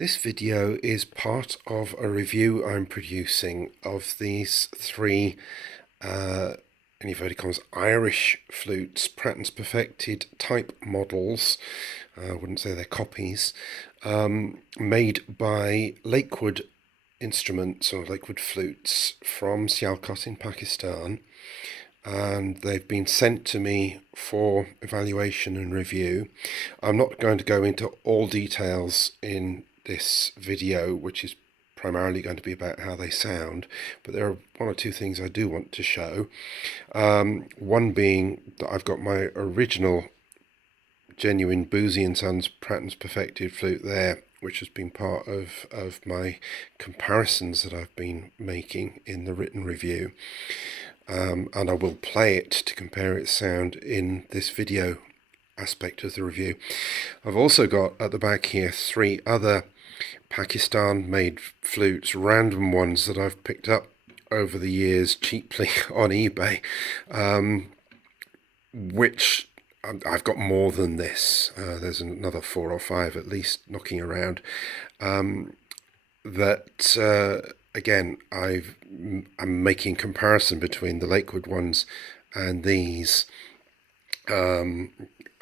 This video is part of a review I'm producing of these three, in inverted commas, Irish flutes, Pratten's perfected type models. I wouldn't say they're copies, made by Lakewood Instruments or Lakewood Flutes from Sialkot in Pakistan. And they've been sent to me for evaluation and review. I'm not going to go into all details in this video, which is primarily going to be about how they sound, but there are one or two things I do want to show. One being that I've got my original genuine Boosey & Sons Pratten's perfected flute there, which has been part of my comparisons that I've been making in the written review. And I will play it to compare its sound in this video aspect of the review. I've also got at the back here three other Pakistan-made flutes, random ones that I've picked up over the years cheaply on eBay, which I've got more than this. There's another 4 or 5 at least knocking around. Again, I'm making comparison between the Lakewood ones and these,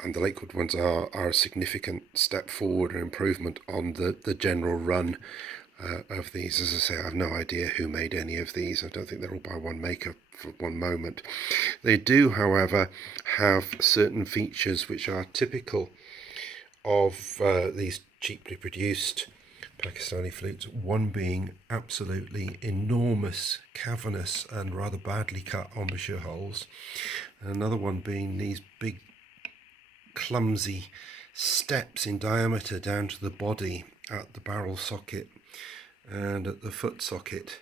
and the Lakewood ones are a significant step forward and improvement on the general run of these. As I say, I have no idea who made any of these. I don't think they're all by one maker for one moment. They do, however, have certain features which are typical of these cheaply produced Pakistani flutes, one being absolutely enormous, cavernous and rather badly cut embouchure holes, and another one being these big clumsy steps in diameter down to the body at the barrel socket and at the foot socket.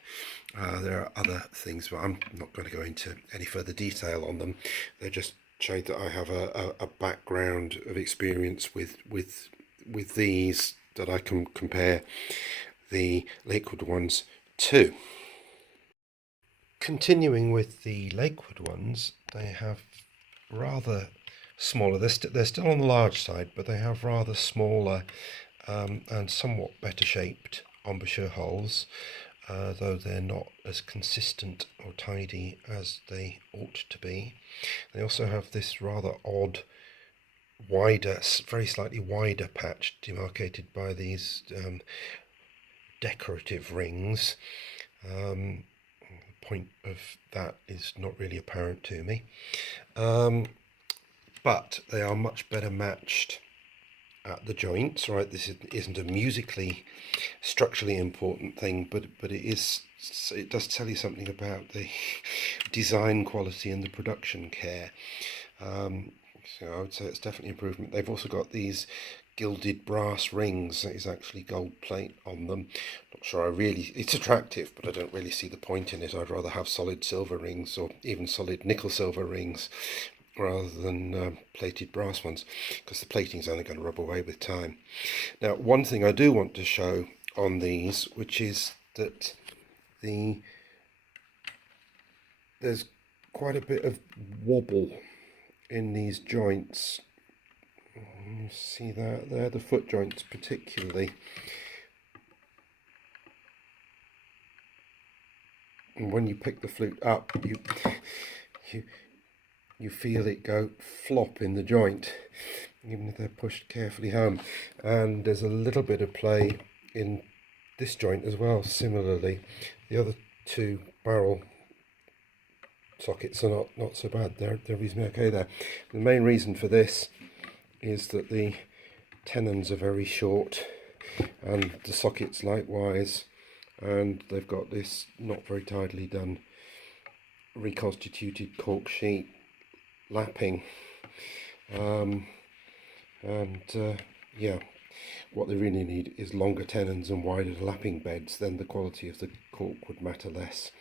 There are other things, but I'm not going to go into any further detail on them. They're just showing that I have a background of experience with these that I can compare the Lakewood ones to. Continuing with the Lakewood ones, they have rather smaller, they're still on the large side, but they have rather smaller and somewhat better shaped embouchure holes, though they're not as consistent or tidy as they ought to be. They also have this rather odd wider, very slightly wider patch demarcated by these decorative rings. The point of that is not really apparent to me, but they are much better matched at the joints. Right, this isn't a musically, structurally important thing, but it does tell you something about the design quality and the production care. So I would say it's definitely improvement. They've also got these gilded brass rings. That is actually gold plate on them. Not sure it's attractive, but I don't really see the point in it. I'd rather have solid silver rings or even solid nickel silver rings rather than plated brass ones, because the plating's only going to rub away with time. Now, one thing I do want to show on these, which is that there's quite a bit of wobble in these joints. You see that there, the foot joints particularly. And when you pick the flute up, you feel it go flop in the joint, even if they're pushed carefully home. And there's a little bit of play in this joint as well, similarly. The other two barrel sockets are not so bad. They're reasonably okay there. The main reason for this is that the tenons are very short and the sockets likewise, and they've got this not very tidily done reconstituted cork sheet lapping, yeah, what they really need is longer tenons and wider lapping beds. Then the quality of the cork would matter less,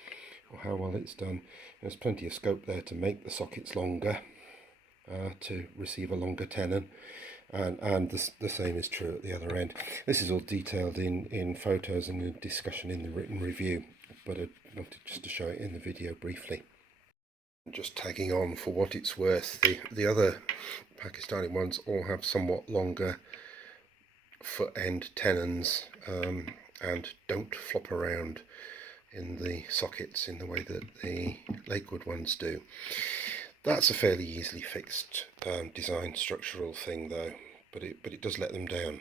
or how well it's done. There's plenty of scope there to make the sockets longer, to receive a longer tenon, and the same is true at the other end. This is all detailed in photos and in discussion in the written review, but I wanted just to show it in the video briefly. Just tagging on for what it's worth, the other Pakistani ones all have somewhat longer foot end tenons and don't flop around in the sockets in the way that the Lakewood ones do. That's a fairly easily fixed design structural thing though, but it does let them down.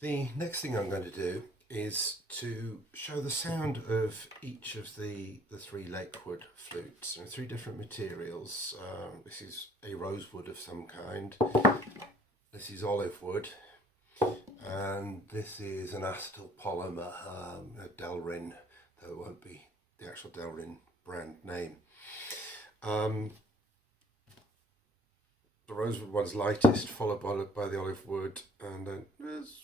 The next thing I'm going to do is to show the sound of each of the three Lakewood flutes. And three different materials. This is a rosewood of some kind, this is Olivewood, and this is an acetal polymer, a Delrin, though it won't be the actual Delrin brand name. The rosewood one's lightest, followed by the Olivewood, and then there's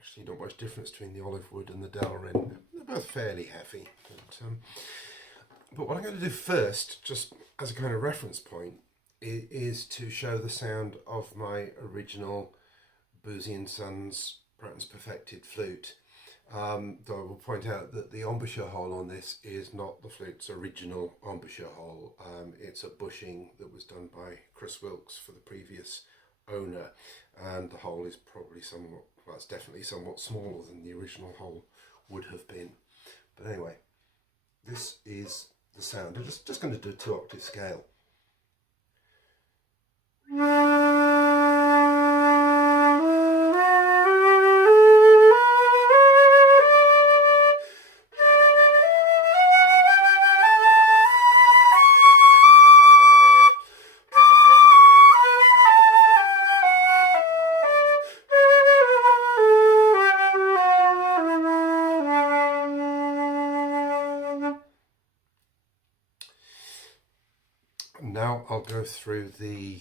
actually not much difference between the Olivewood and the Delrin. They're both fairly heavy. But what I'm going to do first, just as a kind of reference point, is to show the sound of my original Boosey & Sons Pratten's Perfected flute. Though I will point out that the embouchure hole on this is not the flute's original embouchure hole. It's a bushing that was done by Chris Wilkes for the previous owner, and the hole is probably somewhat, well, it's definitely somewhat smaller than the original hole would have been. But anyway, this is the sound. I'm just going to do a 2-octave scale. Now I'll go through the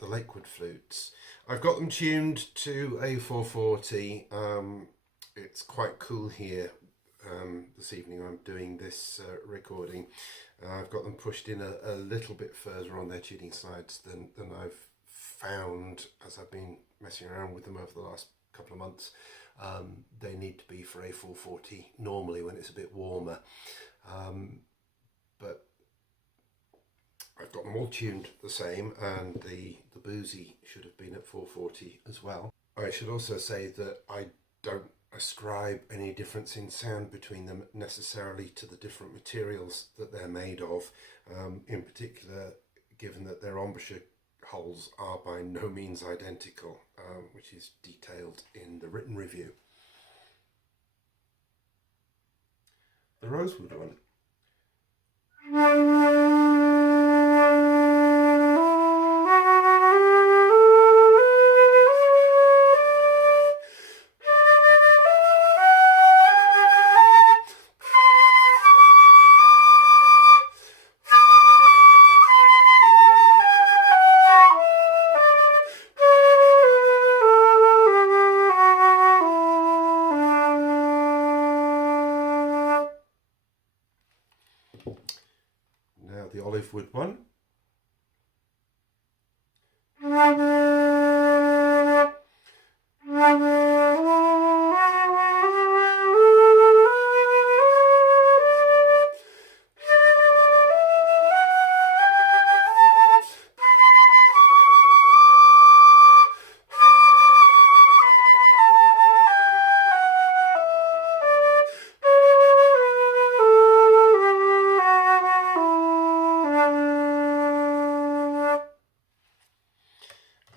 Lakewood flutes. I've got them tuned to a 440. It's quite cool here this evening. I'm doing this recording. I've got them pushed in a little bit further on their tuning sides than I've found as I've been messing around with them over the last couple of months. They need to be for a 440 normally when it's a bit warmer, but I've got them all tuned the same, and the Boosey should have been at 440 as well. I should also say that I don't ascribe any difference in sound between them necessarily to the different materials that they're made of, in particular given that their embouchure holes are by no means identical, which is detailed in the written review. The Rosewood one. Now the Olivewood one.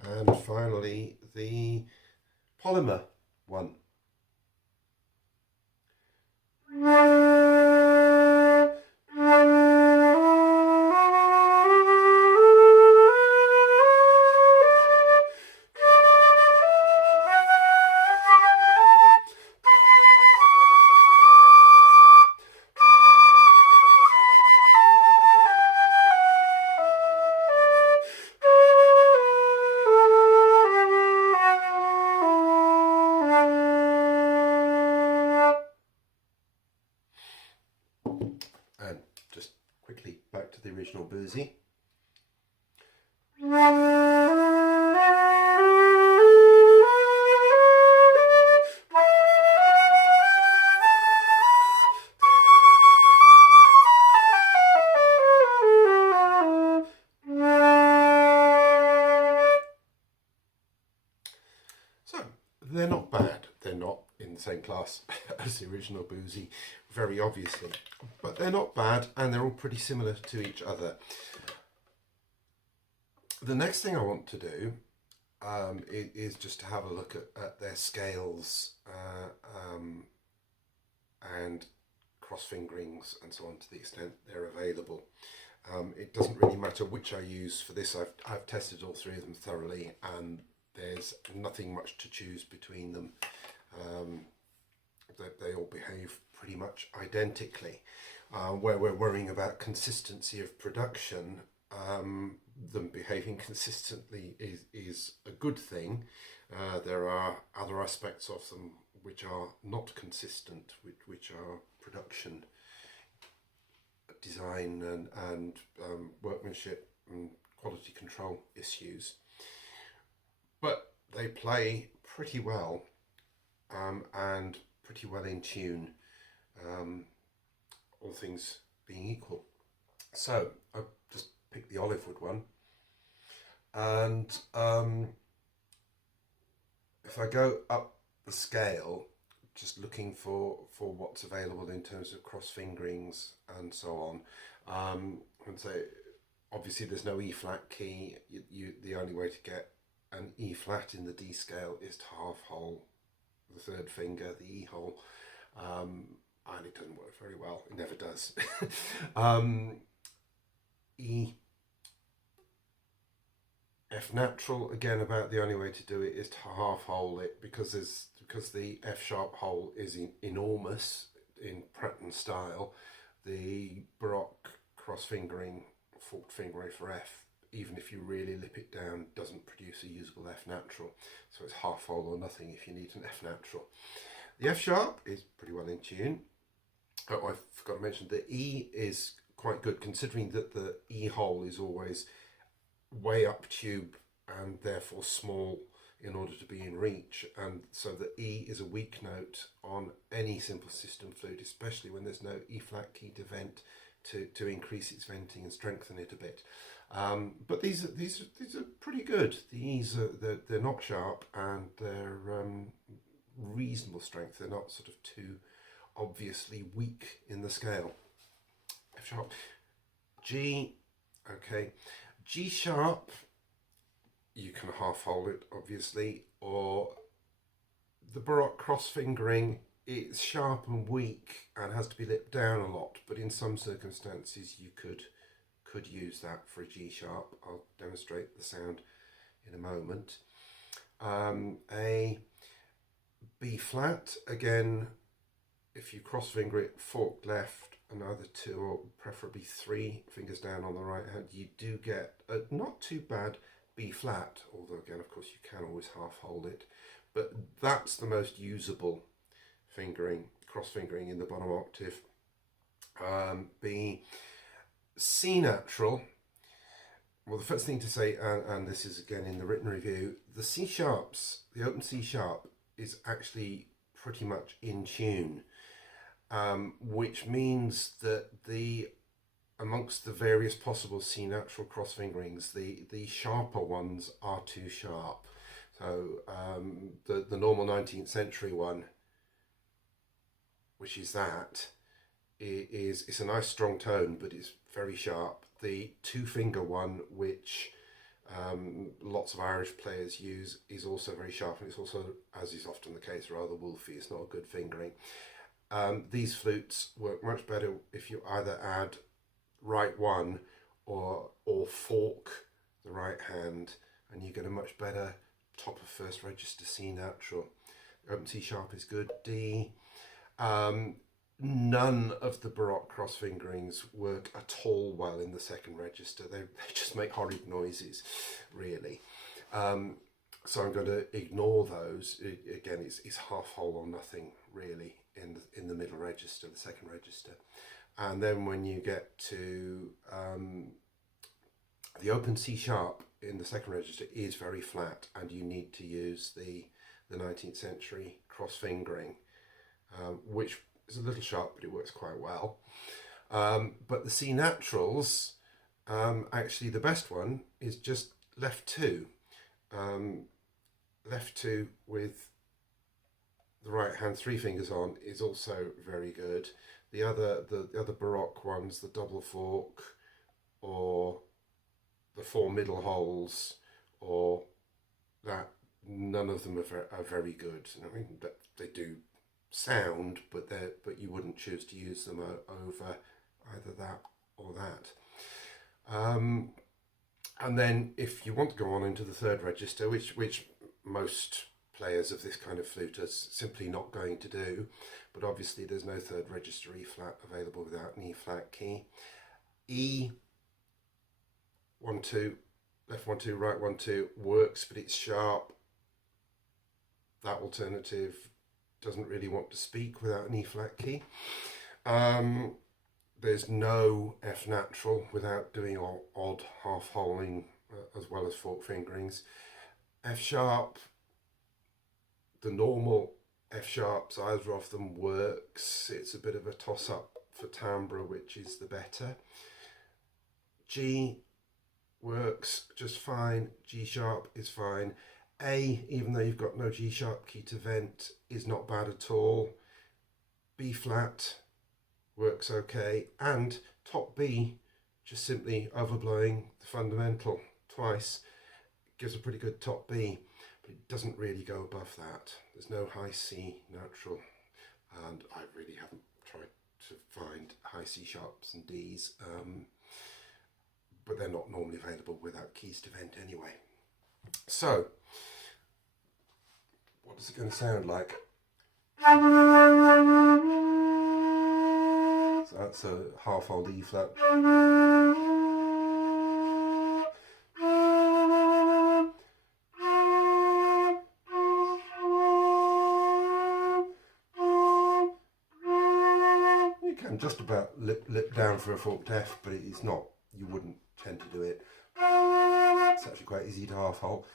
And finally, the Polymer one. And just quickly back to the original Boosey. So in the same class as the original Boosey, very obviously. But they're not bad, and they're all pretty similar to each other. The next thing I want to do is just to have a look at their scales and cross fingerings and so on, to the extent they're available. It doesn't really matter which I use for this. I've tested all three of them thoroughly, and there's nothing much to choose between them. They all behave pretty much identically. Where we're worrying about consistency of production, them behaving consistently is a good thing. There are other aspects of them which are not consistent, which are production, design and workmanship and quality control issues. But they play pretty well and pretty well in tune, all things being equal. So I've just picked the Olivewood one, and if I go up the scale, just looking for what's available in terms of cross fingerings and so on, and so obviously there's no E flat key. The only way to get an E flat in the D scale is to half hole the third finger, the E hole, and it doesn't work very well. It never does. E, F natural, again, about the only way to do it is to half hole it, because the F sharp hole is enormous in Pratten style. The Baroque cross fingering, forked fingering for F, even if you really lip it down, doesn't produce a usable F natural. So it's half hole or nothing if you need an F natural. The F sharp is pretty well in tune. Oh, I forgot to mention the E is quite good, considering that the E hole is always way up tube and therefore small in order to be in reach, and so the E is a weak note on any simple system flute, especially when there's no E flat key to vent to increase its venting and strengthen it a bit. But these are pretty good. The E's they're not sharp, and they're reasonable strength. They're not sort of too obviously weak in the scale. F sharp, G, okay. G sharp, you can half hole it obviously, or the Baroque cross fingering, it's sharp and weak and has to be lipped down a lot, but in some circumstances you could use that for a G sharp. I'll demonstrate the sound in a moment. A B flat, again, if you cross finger it forked left and either two or preferably three fingers down on the right hand, you do get a not too bad B flat, although again of course you can always half hold it, but that's the most usable fingering, cross fingering in the bottom octave. B, C natural. Well, the first thing to say, and this is again in the written review, the C sharps, the open C sharp is actually pretty much in tune, which means that amongst the various possible C natural cross fingerings, the sharper ones are too sharp. So the normal 19th century one, which is that, it's a nice strong tone, but it's very sharp. The two finger one, which lots of Irish players use, is also very sharp, and it's also, as is often the case, rather wolfy. It's not a good fingering. These flutes work much better if you either add right one or fork the right hand, and you get a much better top of first register C natural. Open C sharp is good. D. None of the Baroque cross fingerings work at all well in the second register. They just make horrid noises, really. So I'm going to ignore those. Again, it's half whole or nothing, really, in the middle register, the second register. And then when you get to the open C sharp in the second register is very flat, and you need to use the 19th century cross fingering, which is a little sharp, but it works quite well. But the C naturals, actually the best one is just left two. Left two with the right hand three fingers on is also very good. The other Baroque ones, the double fork or the four middle holes or that, none of them are very good. I mean, they do sound, but you wouldn't choose to use them over either that or that. And then if you want to go on into the third register, which most players of this kind of flute are simply not going to do, but obviously there's no third register E flat available without an E flat key. E 1 2, left 1 2, right 1 2 works, but it's sharp. That alternative doesn't really want to speak without an E flat key. There's no F natural without doing odd half holing as well as fork fingerings. F sharp, the normal F sharps, either of them works. It's a bit of a toss up for timbre, which is the better. G works just fine. G sharp is fine. A, even though you've got no G sharp key to vent, is not bad at all. B flat works okay, and top B, just simply overblowing the fundamental twice, gives a pretty good top B, but it doesn't really go above that. There's no high C natural, and I really haven't tried to find high C sharps and Ds, but they're not normally available without keys to vent anyway. So, what is it going to sound like? So that's a half hold E flat. You can just about lip down for a forked F, but it's not, you wouldn't tend to do it. It's actually quite easy to half hold.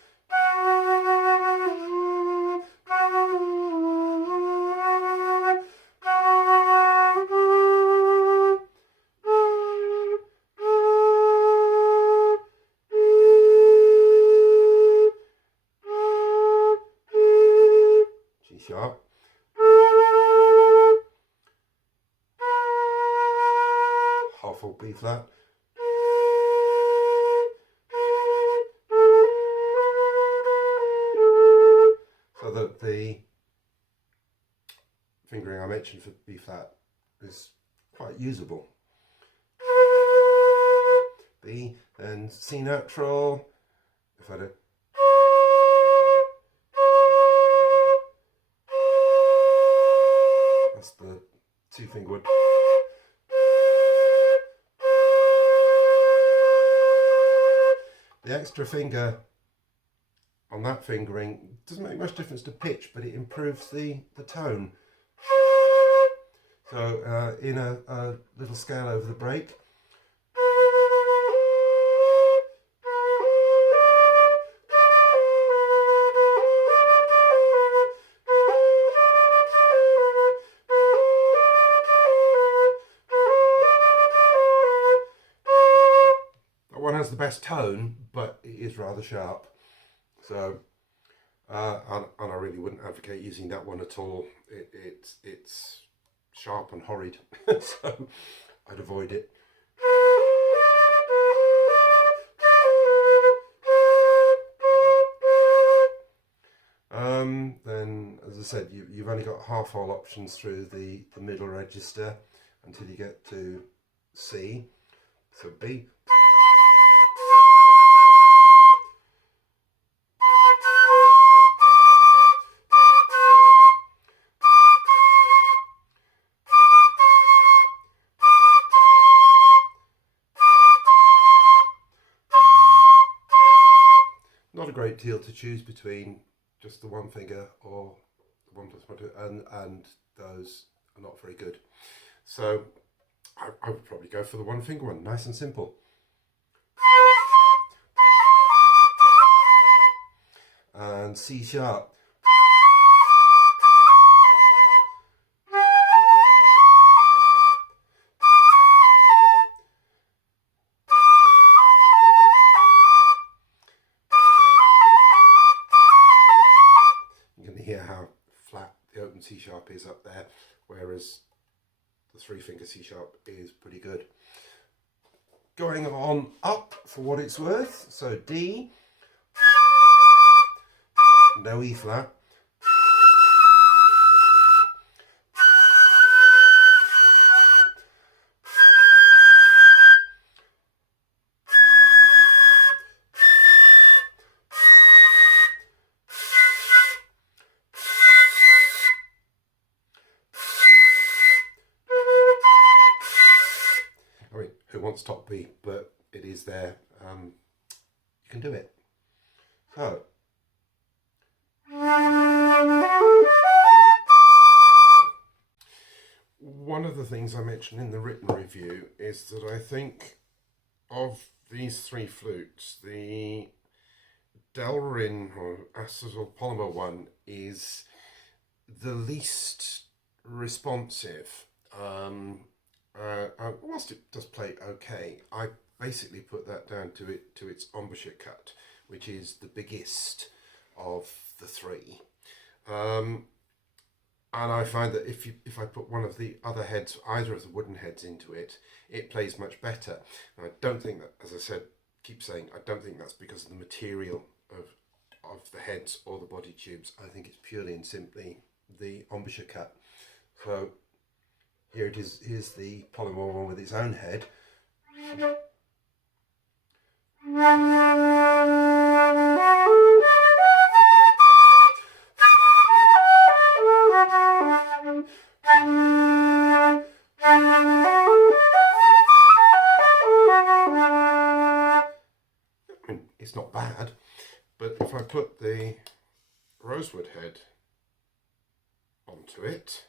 G sharp. Half hold B flat. So that the fingering I mentioned for B flat is quite usable. B, then C natural. If I do, that's the two finger wood. The extra finger on that fingering doesn't make much difference to pitch, but it improves the tone. So in a little scale over the break, that one has the best tone, but it is rather sharp. So, and I really wouldn't advocate using that one at all. It's sharp and horrid, so I'd avoid it. Then, as I said, you've only got half hole options through the middle register until you get to C. So B. Not a great deal to choose between, just the one finger or the 1 + 1 2, and those are not very good. So I would probably go for the one finger one, nice and simple. And C sharp. C sharp is up there, whereas the 3-finger C sharp is pretty good. Going on up for what it's worth, so D, no E flat, I mean, who wants top B, but it is there, you can do it. So, one of the things I mentioned in the written review is that I think of these 3 flutes, the Delrin or Acid or Polymer one is the least responsive. Whilst it does play okay, I basically put that down to its embouchure cut, which is the biggest of the 3. And I find that if I put one of the other heads, either of the wooden heads into it, it plays much better. And I don't think that, as I said, keep saying, I don't think that's because of the material of the heads or the body tubes. I think it's purely and simply the embouchure cut. So here it is. Here's the Polymer one with its own head. It's not bad, but if I put the Rosewood head onto it,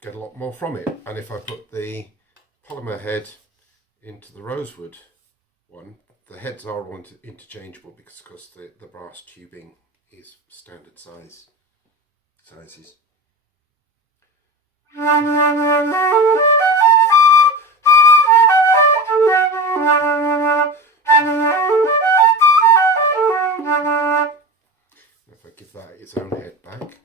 get a lot more from it. And if I put the Polymer head into the Rosewood one, the heads are all interchangeable because the brass tubing is standard sizes. If I give that its own head back,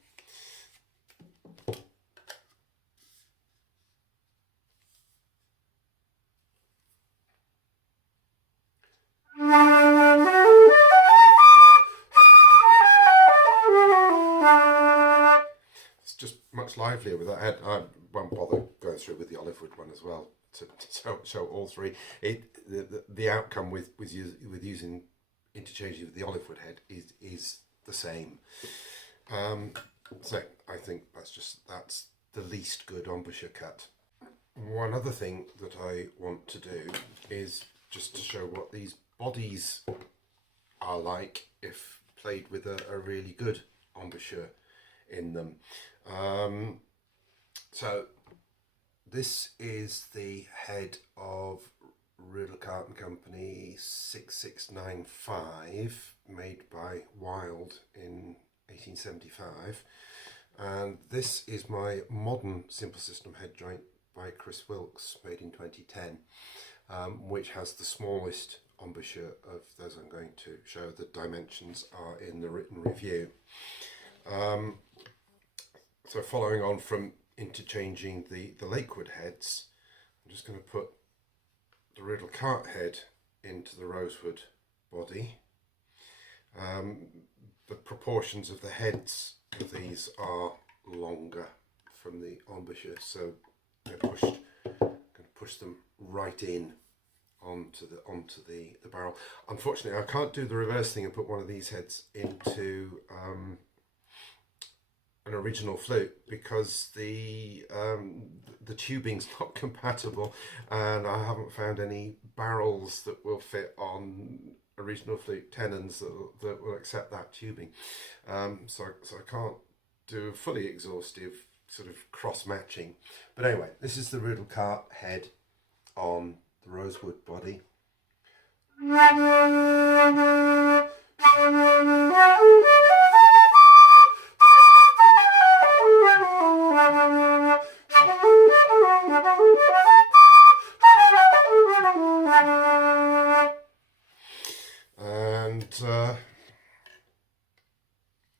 it's just much livelier with that head. I won't bother going through with the Olivewood one as well to show all 3. The outcome with using interchangeably with the Olivewood head is the same. So I think that's the least good embouchure cut. One other thing that I want to do is just to show what these bodies are like if played with a really good embouchure in them. So this is the head of Rudall Carte and Company 6695, made by Wylde in 1875, and this is my modern simple system head joint by Chris Wilkes, made in 2010, which has the smallest embouchure of those I'm going to show. The dimensions are in the written review. So following on from interchanging the Lakewood heads, I'm just going to put the Rudall Carte head into the Rosewood body. The proportions of the heads of these are longer from the embouchure, so I'm going to push them right in onto the barrel. Unfortunately, I can't do the reverse thing and put one of these heads into an original flute because the tubing's not compatible, and I haven't found any barrels that will fit on original flute tenons that will accept that tubing. So I can't do a fully exhaustive sort of cross matching. But anyway, this is the Rudall Carte head on the Rosewood body. And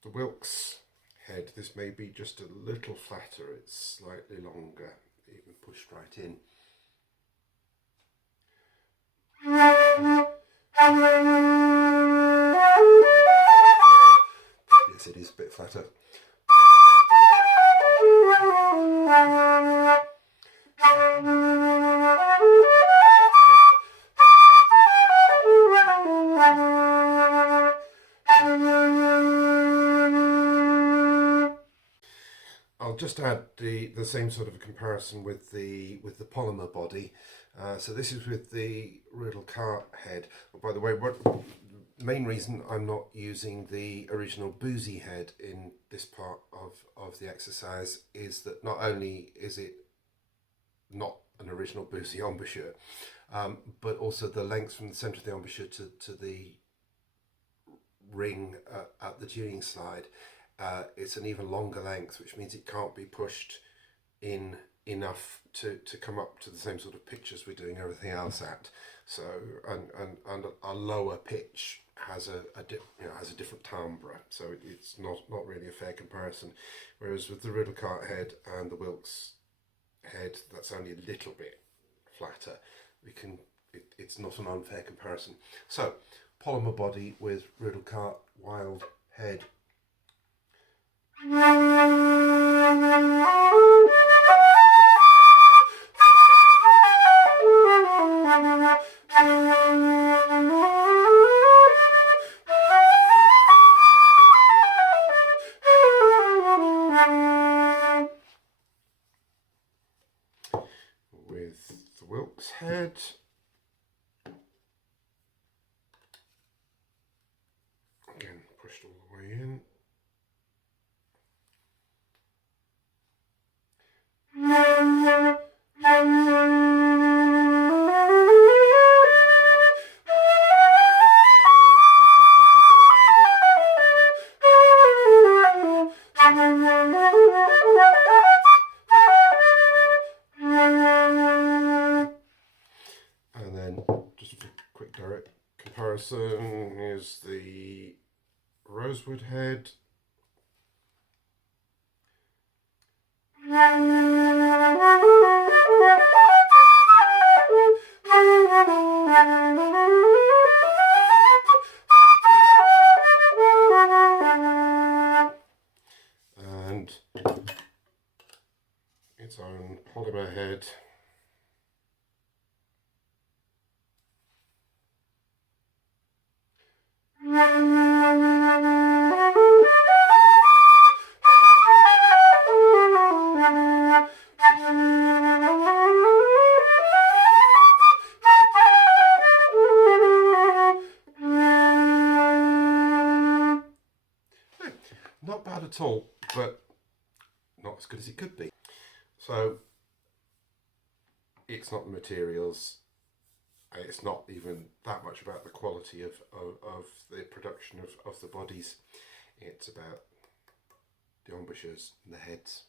the Wilkes head, this may be just a little flatter, it's slightly longer, even pushed right in. Yes, it is a bit flatter. I'll just add the same sort of a comparison with the Polymer body. So this is with the Rudall Carte head. Oh, by the way, the main reason I'm not using the original Boosey head in this part of the exercise is that not only is it not an original Boosey embouchure, but also the length from the centre of the embouchure to the ring at the tuning slide, it's an even longer length, which means it can't be pushed in enough to come up to the same sort of pitches we're doing everything else at. So and a lower pitch has a different timbre, so it's not really a fair comparison. Whereas with the Rudall Carte head and the Wilkes head, that's only a little bit flatter. It's not an unfair comparison. So Polymer body with Rudall Carte Wylde head. With the Wilkes head. Again, pushed all the way in. And then just a quick direct comparison, here's the Rosewood head. And its own Polymer head. Not bad at all, but not as good as it could be. So it's not the materials, it's not even that much about the quality of the production of the bodies, it's about the embouchures and the heads.